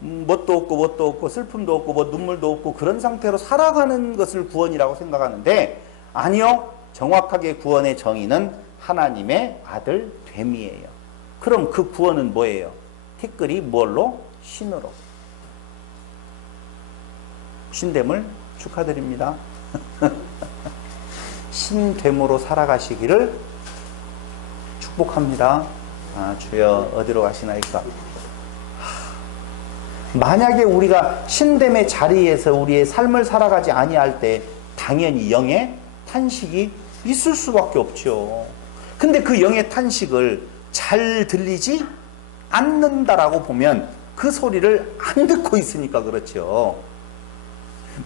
뭣도 없고 슬픔도 없고 뭐 눈물도 없고 그런 상태로 살아가는 것을 구원이라고 생각하는데 아니요. 정확하게 구원의 정의는 하나님의 아들 됨이에요. 그럼 그 구원은 뭐예요? 티끌이 뭘로? 신으로. 신됨을 축하드립니다. 신됨으로 살아가시기를 축복합니다. 주여 어디로 가시나이까? 만약에 우리가 신됨의 자리에서 우리의 삶을 살아가지 아니할 때 당연히 영의 탄식이 있을 수밖에 없죠. 근데 그 영의 탄식을 잘 들리지 않는다라고 보면 그 소리를 안 듣고 있으니까 그렇죠.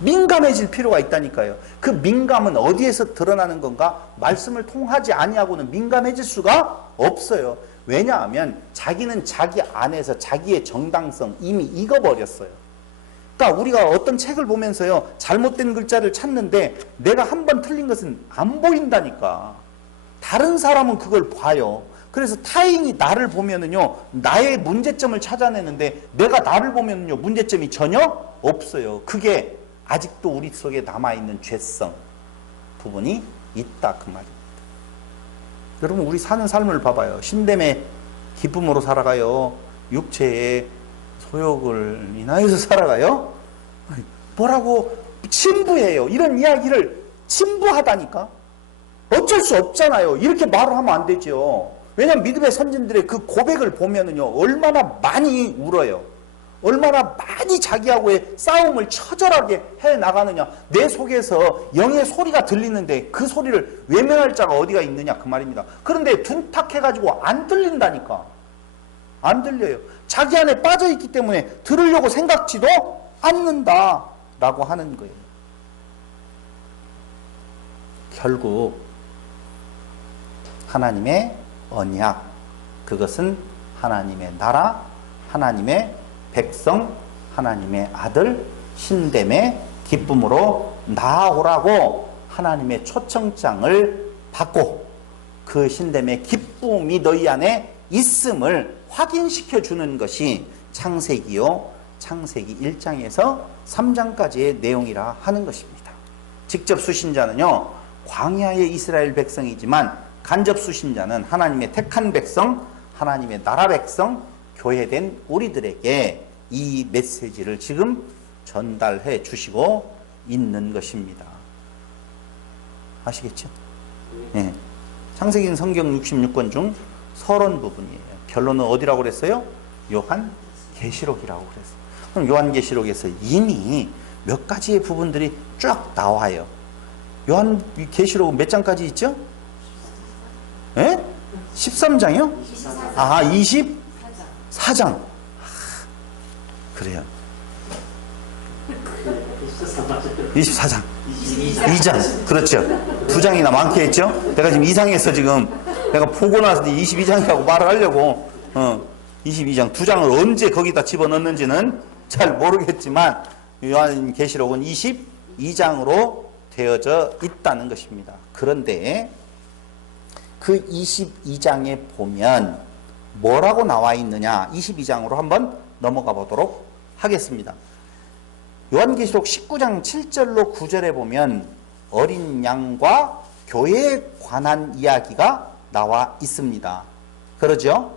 민감해질 필요가 있다니까요. 그 민감은 어디에서 드러나는 건가? 말씀을 통하지 아니하고는 민감해질 수가 없어요. 왜냐하면 자기는 자기 안에서 자기의 정당성 이미 익어버렸어요. 그러니까 우리가 어떤 책을 보면서요, 잘못된 글자를 찾는데 내가 한 번 틀린 것은 안 보인다니까. 다른 사람은 그걸 봐요. 그래서 타인이 나를 보면은요, 나의 문제점을 찾아내는데 내가 나를 보면은요, 문제점이 전혀 없어요. 그게 아직도 우리 속에 남아있는 죄성 부분이 있다 그 말입니다. 여러분 우리 사는 삶을 봐봐요. 신됨의 기쁨으로 살아가요? 육체의 소욕을 인하여서 살아가요? 뭐라고 진부해요. 이런 이야기를 진부하다니까. 어쩔 수 없잖아요. 이렇게 말을 하면 안 되죠. 왜냐하면 믿음의 선진들의 그 고백을 보면은요, 얼마나 많이 울어요. 얼마나 많이 자기하고의 싸움을 처절하게 해나가느냐. 내 속에서 영의 소리가 들리는데 그 소리를 외면할 자가 어디가 있느냐 그 말입니다. 그런데 둔탁해가지고 안 들린다니까. 안 들려요. 자기 안에 빠져있기 때문에 들으려고 생각지도 않는다라고 하는 거예요. 결국 하나님의 언약, 그것은 하나님의 나라, 하나님의 백성, 하나님의 아들, 신됨의 기쁨으로 나아오라고 하나님의 초청장을 받고 그 신됨의 기쁨이 너희 안에 있음을 확인시켜 주는 것이 창세기요, 창세기 1장에서 3장까지의 내용이라 하는 것입니다. 직접 수신자는요, 광야의 이스라엘 백성이지만 간접 수신자는 하나님의 택한 백성, 하나님의 나라 백성, 교회된 우리들에게 이 메시지를 지금 전달해 주시고 있는 것입니다. 아시겠죠? 네. 창세기는 성경 66권 중 서론 부분이에요. 결론은 어디라고 그랬어요? 요한계시록이라고 그랬어요. 그럼 요한계시록에서 이미 몇 가지의 부분들이 쫙 나와요. 요한계시록은 몇 장까지 있죠? 예? 13장이요? 24장. 그래요. 24장. 2장. 그렇죠. 2장이나 많게 했죠? 내가 지금 이상해서 지금 내가 보고 나서 22장이라고 말을 하려고 22장. 2장을 언제 거기다 집어넣는지는 잘 모르겠지만 요한계시록은 22장으로 되어져 있다는 것입니다. 그런데 그 22장에 보면 뭐라고 나와 있느냐, 22장으로 한번 넘어가 보도록 하겠습니다. 요한계시록 19장 7절로 9절에 보면 어린 양과 교회에 관한 이야기가 나와 있습니다. 그러죠?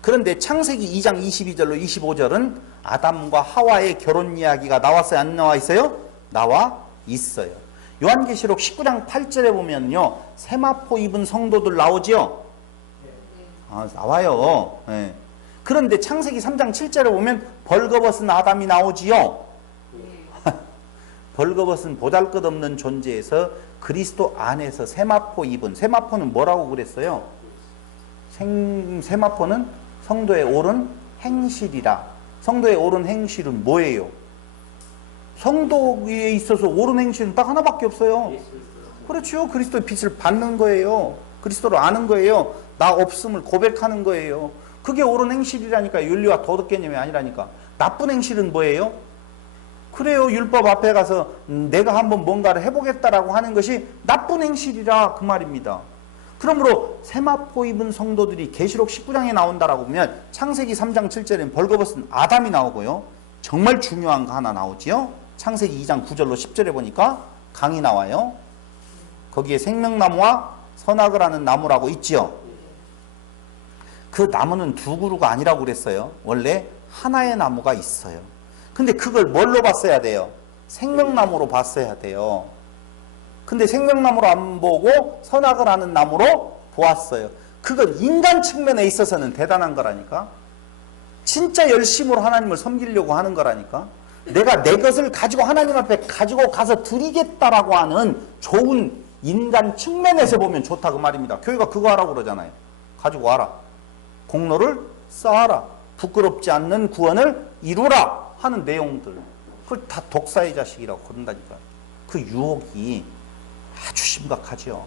그런데 창세기 2장 22절로 25절은 아담과 하와의 결혼 이야기가 나왔어요? 안 나와 있어요? 나와 있어요. 요한계시록 19장 8절에 보면요, 세마포 입은 성도들 나오죠? 나와요. 네. 그런데 창세기 3장 7절에 보면 벌거벗은 아담이 나오지요? 벌거벗은 보잘것없는 존재에서 그리스도 안에서 세마포 입은, 세마포는 뭐라고 그랬어요? 세마포는 성도의 옳은 행실이라. 성도의 옳은 행실은 뭐예요? 성도에 있어서 옳은 행실은 딱 하나밖에 없어요. 그렇죠. 그리스도의 빛을 받는 거예요. 그리스도를 아는 거예요. 나 없음을 고백하는 거예요. 그게 옳은 행실이라니까. 윤리와 도덕 개념이 아니라니까. 나쁜 행실은 뭐예요? 그래요. 율법 앞에 가서 내가 한번 뭔가를 해보겠다라고 하는 것이 나쁜 행실이라 그 말입니다. 그러므로 세마포 입은 성도들이 계시록 19장에 나온다라고 보면 창세기 3장 7절에는 벌거벗은 아담이 나오고요. 정말 중요한 거 하나 나오지요. 창세기 2장 9절로 10절에 보니까 강이 나와요. 거기에 생명나무와 선악을 하는 나무라고 있지요. 그 나무는 두 그루가 아니라고 그랬어요. 원래 하나의 나무가 있어요. 근데 그걸 뭘로 봤어야 돼요? 생명나무로 봤어야 돼요. 근데 생명나무로 안 보고 선악을 하는 나무로 보았어요. 그건 인간 측면에 있어서는 대단한 거라니까. 진짜 열심으로 하나님을 섬기려고 하는 거라니까. 내가 내 것을 가지고 하나님 앞에 가지고 가서 드리겠다라고 하는 좋은 인간 측면에서 보면 좋다 그 말입니다. 교회가 그거 하라고 그러잖아요. 가지고 와라. 공로를 쌓아라. 부끄럽지 않는 구원을 이루라 하는 내용들. 그걸 다 독사의 자식이라고 그런다니까. 그 유혹이 아주 심각하죠.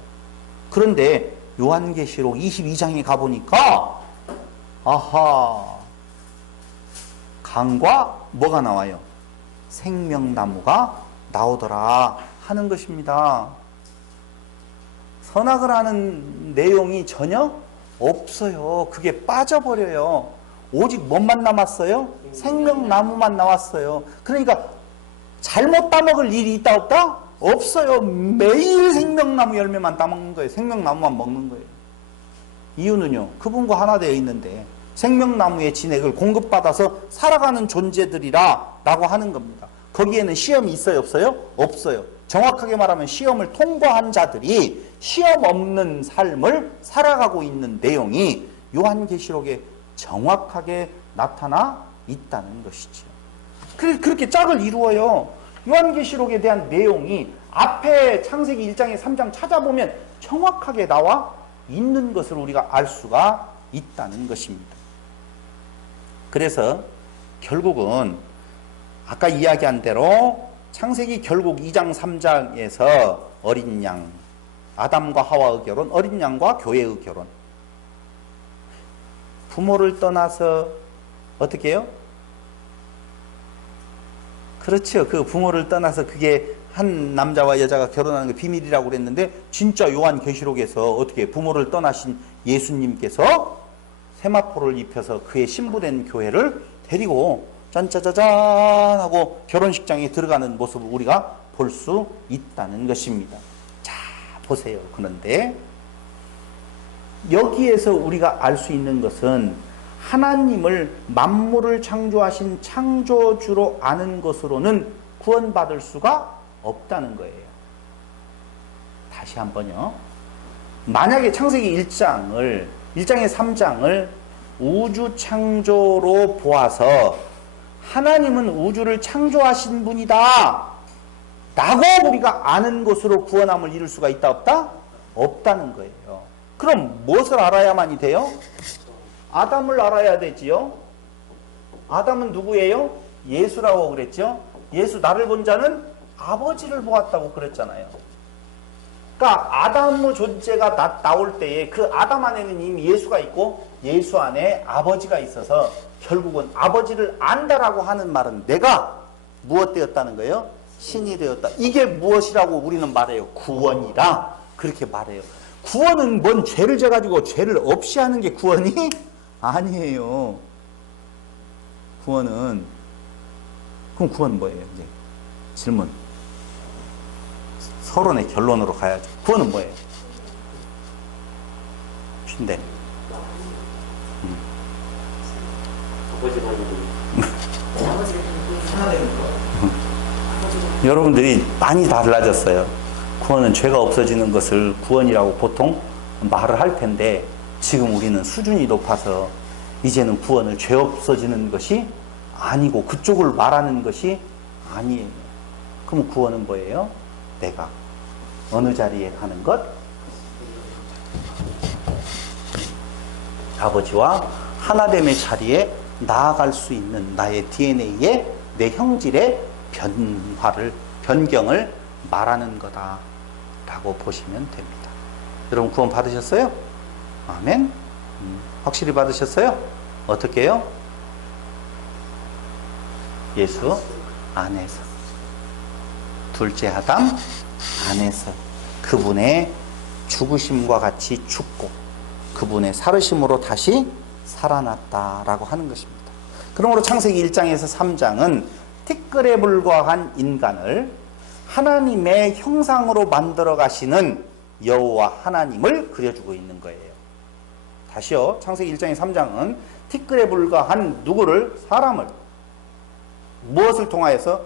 그런데 요한계시록 22장에 가보니까 아하, 강과 뭐가 나와요? 생명나무가 나오더라 하는 것입니다. 선악을 하는 내용이 전혀 없어요. 그게 빠져버려요. 오직 뭐만 남았어요? 생명나무만 나왔어요. 그러니까 잘못 따먹을 일이 있다 없다? 없어요. 매일 생명나무 열매만 따먹는 거예요. 생명나무만 먹는 거예요. 이유는요, 그분과 하나 되어 있는데 생명나무의 진액을 공급받아서 살아가는 존재들이라 라고 하는 겁니다. 거기에는 시험이 있어요 없어요? 없어요. 정확하게 말하면 시험을 통과한 자들이 시험 없는 삶을 살아가고 있는 내용이 요한계시록에 정확하게 나타나 있다는 것이죠. 그렇게 짝을 이루어요. 요한계시록에 대한 내용이 앞에 창세기 1장에 3장 찾아보면 정확하게 나와 있는 것을 우리가 알 수가 있다는 것입니다. 그래서 결국은 아까 이야기한 대로 창세기 결국 2장 3장에서 어린 양, 아담과 하와의 결혼, 어린 양과 교회의 결혼. 부모를 떠나서 어떻게 해요? 그렇죠. 그 부모를 떠나서 그게 한 남자와 여자가 결혼하는 게 비밀이라고 그랬는데 진짜 요한계시록에서 어떻게 부모를 떠나신 예수님께서 세마포를 입혀서 그의 신부된 교회를 데리고 짠짜자잔 하고 결혼식장에 들어가는 모습을 우리가 볼 수 있다는 것입니다. 자, 보세요. 그런데 여기에서 우리가 알 수 있는 것은 하나님을 만물을 창조하신 창조주로 아는 것으로는 구원받을 수가 없다는 거예요. 다시 한번요. 만약에 창세기 1장에 3장을 우주 창조로 보아서 하나님은 우주를 창조하신 분이다 라고 우리가 아는 것으로 구원함을 이룰 수가 있다 없다? 없다는 거예요. 그럼 무엇을 알아야만이 돼요? 아담을 알아야 되지요. 아담은 누구예요? 예수라고 그랬죠. 예수 나를 본 자는 아버지를 보았다고 그랬잖아요. 그러니까 아담의 존재가 나올 때에 그 아담 안에는 이미 예수가 있고 예수 안에 아버지가 있어서 결국은 아버지를 안다라고 하는 말은 내가 무엇 되었다는 거예요? 신이 되었다. 이게 무엇이라고 우리는 말해요? 구원이라 그렇게 말해요. 구원은 뭔 죄를 져가지고 죄를 없이 하는 게 구원이 아니에요. 그럼 구원은 뭐예요? 이제 질문. 서론의 결론으로 가야죠. 구원은 뭐예요? 쉰대. 여러분들이 많이 달라졌어요. 구원은 죄가 없어지는 것을 구원이라고 보통 말을 할 텐데 지금 우리는 수준이 높아서 이제는 구원을 죄 없어지는 것이 아니고 그쪽을 말하는 것이 아니에요. 그럼 구원은 뭐예요? 내가 어느 자리에 가는 것? 아버지와 하나됨의 자리에 나아갈 수 있는 나의 DNA의 내 형질의 변경을 말하는 거다 라고 보시면 됩니다. 여러분 구원 받으셨어요? 아멘. 확실히 받으셨어요? 어떻게 해요? 예수 안에서 둘째 아담 안에서 그분의 죽으심과 같이 죽고 그분의 살으심으로 다시 살아났다라고 하는 것입니다. 그러므로 창세기 1장에서 3장은 티끌에 불과한 인간을 하나님의 형상으로 만들어 가시는 여호와 하나님을 그려주고 있는 거예요. 다시요. 창세기 1장의 3장은 티끌에 불과한 누구를? 사람을. 무엇을 통하여서?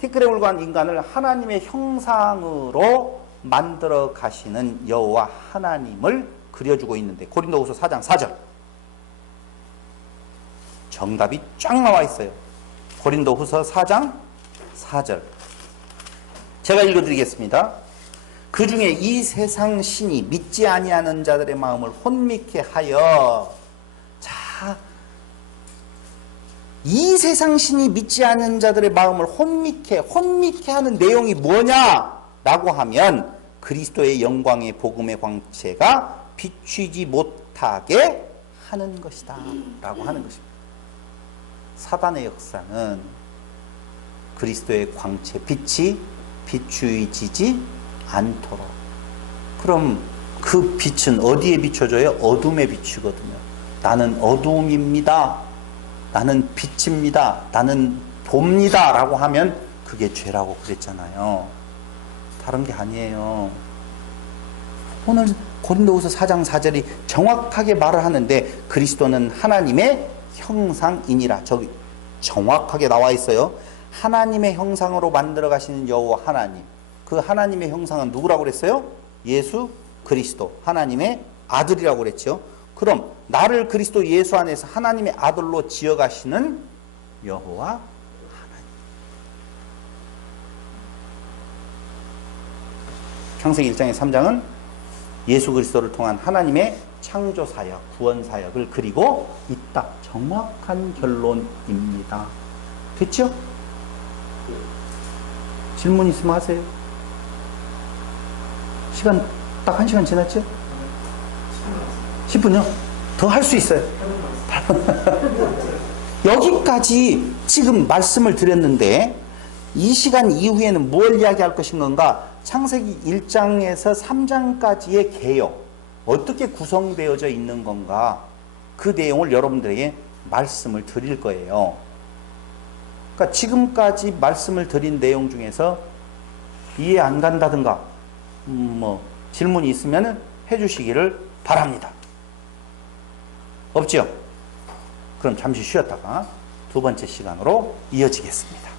티끌에 불과한 인간을 하나님의 형상으로 만들어 가시는 여호와 하나님을 그려주고 있는데 고린도후서 4장 4절 정답이 쫙 나와 있어요. 고린도후서 4장 4절 제가 읽어드리겠습니다. 그 중에 이 세상 신이 믿지 아니하는 자들의 마음을 혼미케 하여 자, 이 세상 신이 믿지 않는 자들의 마음을 혼미케 하는 내용이 뭐냐라고 하면 그리스도의 영광의 복음의 광채가 비추지 못하게 하는 것이다 라고 하는 것입니다. 사단의 역사는 그리스도의 광채, 빛이 비추이지 않도록. 그럼 그 빛은 어디에 비춰져요? 어둠에 비추거든요. 나는 어둠입니다. 나는 빛입니다. 나는 봅니다. 라고 하면 그게 죄라고 그랬잖아요. 다른 게 아니에요. 오늘 고린도후서 4장 4절이 정확하게 말을 하는데 그리스도는 하나님의 형상이니라. 저기 정확하게 나와 있어요. 하나님의 형상으로 만들어 가시는 여호와 하나님. 그 하나님의 형상은 누구라고 그랬어요? 예수 그리스도. 하나님의 아들이라고 그랬죠. 그럼 나를 그리스도 예수 안에서 하나님의 아들로 지어 가시는 여호와 하나님. 창세기 1장의 3장은 예수 그리스도를 통한 하나님의 창조 사역, 구원 사역을 그리고 있다. 정확한 결론입니다. 됐죠? 질문 있으면 하세요. 시간 딱 1시간 지났죠? 10분요? 더 할 수 있어요. 여기까지 지금 말씀을 드렸는데 이 시간 이후에는 뭘 이야기할 것인가? 창세기 1장에서 3장까지의 개요. 어떻게 구성되어져 있는 건가? 그 내용을 여러분들에게 말씀을 드릴 거예요. 그러니까 지금까지 말씀을 드린 내용 중에서 이해 안 간다든가 질문이 있으면 해주시기를 바랍니다. 없죠? 그럼 잠시 쉬었다가 두 번째 시간으로 이어지겠습니다.